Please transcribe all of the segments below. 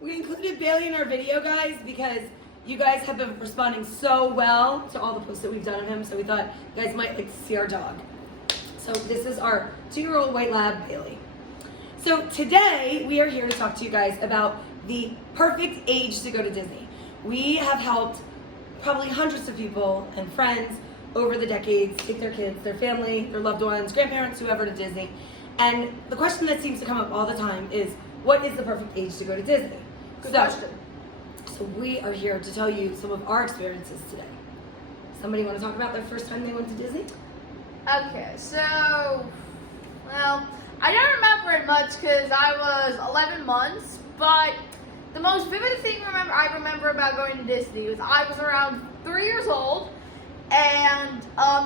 We included Bailey in our video, guys, because you guys have been responding so well to all the posts that we've done of him, so we thought you guys might like to see our dog. So this is our 2-year-old white lab, Bailey. So today, we are here to talk to you guys about the perfect age to go to Disney. We have helped probably hundreds of people and friends over the decades take their kids, their family, their loved ones, grandparents, whoever to Disney. And the question that seems to come up all the time is, what is the perfect age to go to Disney? Good question. So we are here to tell you some of our experiences today. Somebody want to talk about their first time they went to Disney? Okay, so, well, I don't remember it much because I was 11 months, but the most vivid thing I remember about going to Disney was I was around 3 years old, and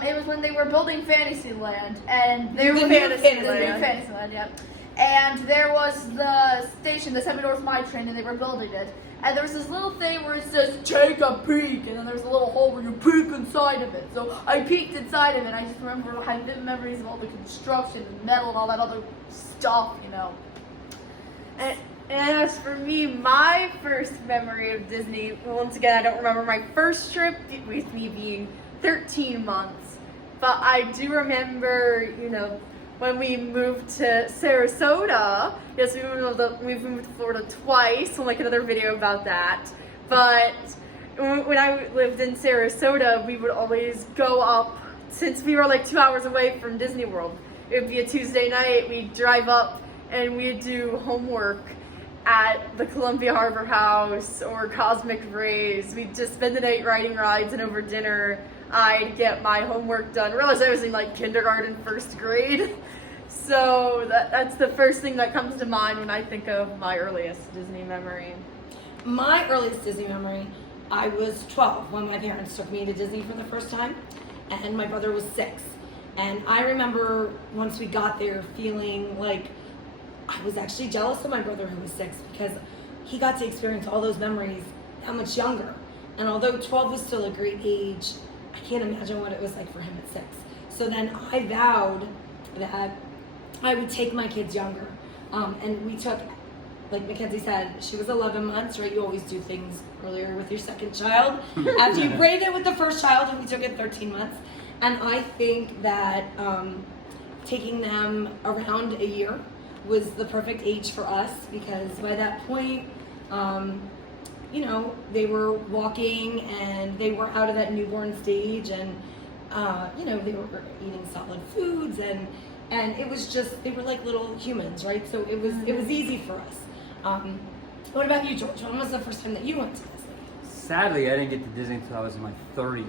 it was when they were building Fantasyland, and there was Fantasyland, yeah. And there was the station, the 7 North Mine Train, and they were building it. And there was this little thing where it says, take a peek, and then there's a little hole where you peek inside of it. So I peeked inside of it, and I just remember, I have vivid memories of all the construction and metal and all that other stuff, you know. And as for me, my first memory of Disney, once again, I don't remember my first trip with me being 13 months. But I do remember, you know, when we moved to Sarasota. Yes, we've moved to Florida twice. We'll make another video about that. But when I lived in Sarasota, we would always go up, since we were like 2 hours away from Disney World. It would be a Tuesday night, we'd drive up and we'd do homework at the Columbia Harbor House or Cosmic Rays. We'd just spend the night riding rides, and over dinner I'd get my homework done. I realized I was in like kindergarten, first grade. So that's the first thing that comes to mind when I think of my earliest Disney memory. My earliest Disney memory, I was 12 when my parents took me to Disney for the first time, and my brother was 6. And I remember once we got there feeling like I was actually jealous of my brother who was 6, because he got to experience all those memories that much younger. And although 12 was still a great age, I can't imagine what it was like for him at 6. So then I vowed that I would take my kids younger. And we took, like Mackenzie said, she was 11 months, right? You always do things earlier with your second child. After you break it with the first child, and we took it 13 months. And I think that taking them around a year was the perfect age for us, because by that point, you know, they were walking and they were out of that newborn stage, and you know, they were eating solid foods, and it was just, they were like little humans, right? So it was easy for us. What about you, George? When was the first time that you went to Disney? Sadly, I didn't get to Disney until I was in my 30s.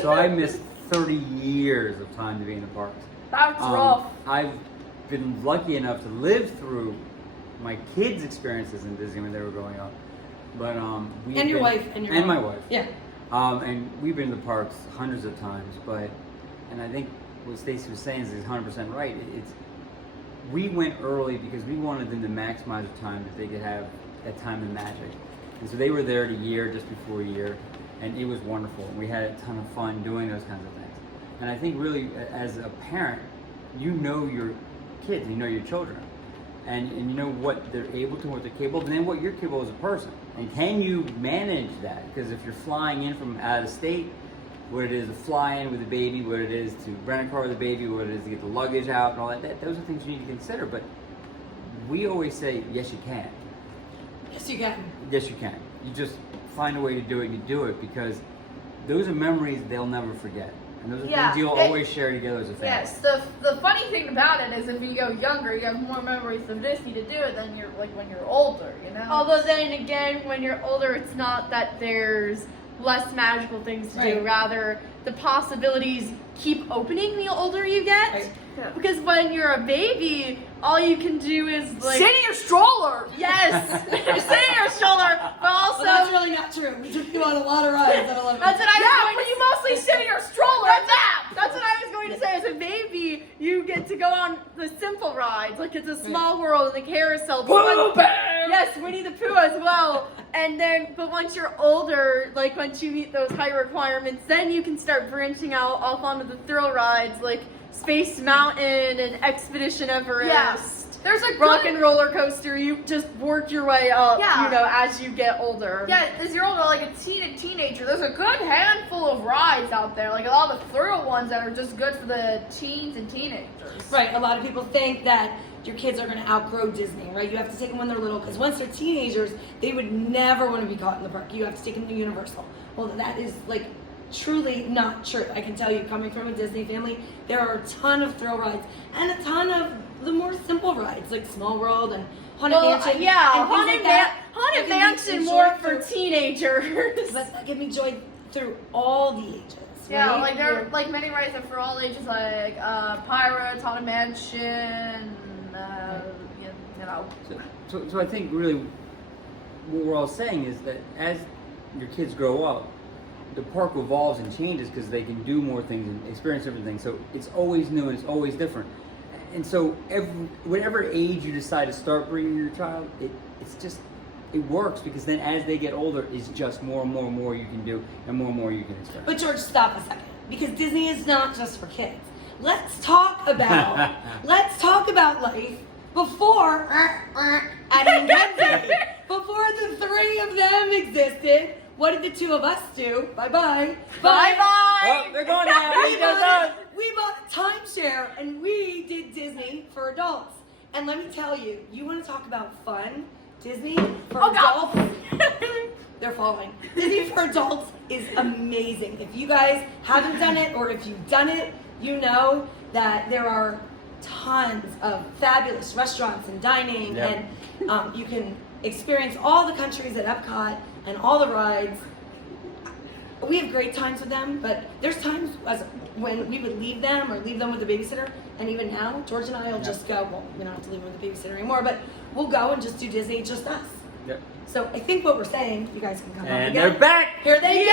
So I missed 30 years of time to be in the parks. That's rough. I've been lucky enough to live through my kids' experiences in Disney when they were growing up. But and your wife and your and mom. my wife. Yeah. And we've been to the parks hundreds of times, and I think what Stacey was saying is 100% right. We went early because we wanted them to maximize the time that they could have that time in magic. And so they were there at a year, just before a year, and it was wonderful. We had a ton of fun doing those kinds of things. And I think really, as a parent, you know your kids, you know your children, and you know what they're able to, what they're capable of, and then what you're capable as a person. And can you manage that? Because if you're flying in from out of state, what it is to fly in with a baby, what it is to rent a car with a baby, what it is to get the luggage out and all that, those are things you need to consider. But we always say, yes, you can. Yes, you can. Yes, you can. You just find a way to do it, and you do it, because those are memories they'll never forget. And those are things you'll always share together as a family. Yes, the funny thing about it is if you go younger, you have more memories of Disney to do it than when you're older, you know? Although then again, when you're older, it's not that there's less magical things to do. Rather, the possibilities keep opening the older you get. Right. Yeah. Because when you're a baby, all you can do is like sit in your stroller. Yes, sit in your stroller. But also, Well, that's really not true. We took you on a lot of rides at 11. that's what I was going but to you mostly sit in your stroller. That's what I was going to say. As a baby, you get to go on the simple rides, like It's a Small World and the carousel. Yes, Winnie the Pooh as well. And then, but once you're older, like once you meet those high requirements, then you can start branching out off onto the thrill rides, like Space Mountain and Expedition Everest. There's a rock good, and roller coaster. You just work your way up, Yeah. you know, as you get older. yeah, as you're older, like a teenager, there's a good handful of rides out there, like a lot of the thrill ones that are just good for the teens and teenagers. Right, a lot of people think that your kids are going to outgrow Disney, right? You have to take them when they're little, because once they're teenagers, they would never want to be caught in the park. You have to take them to Universal. Well, that is like truly not true. I can tell you, coming from a Disney family, there are a ton of thrill rides and a ton of the more simple rides, like Small World and Haunted Mansion. yeah, and things like that Haunted give me Mansion joy more for through- teenagers. But that give me joy through all the ages. Yeah, right? like there are like many rides that for all ages, like Pirates, Haunted Mansion, you know. So I think really what we're all saying is that as your kids grow up, the park evolves and changes because they can do more things and experience different things. So it's always new and it's always different. And so whatever age you decide to start bringing your child, it works because then as they get older, it's just more and more and more you can do and more you can experience. But George, stop a second, because Disney is not just for kids. Let's talk about life before Addie and Kenzie. Before the three of them existed, what did the two of us do? Bye-bye. Bye-bye. Oh, they're gone now. We bought a timeshare and we did Disney for adults. And let me tell you, you want to talk about fun? Disney for adults, they're falling. Disney for adults is amazing. If you guys haven't done it, or if you've done it, you know that there are tons of fabulous restaurants and dining, Yep. and you can experience all the countries at Epcot and all the rides. We have great times with them, but there's times when we would leave them or leave them with a babysitter, and even now, George and I will just go, well, we don't have to leave them with a babysitter anymore, but we'll go and just do Disney, just us. Yep. So I think what we're saying, you guys can come on And again. they're back. Here they go!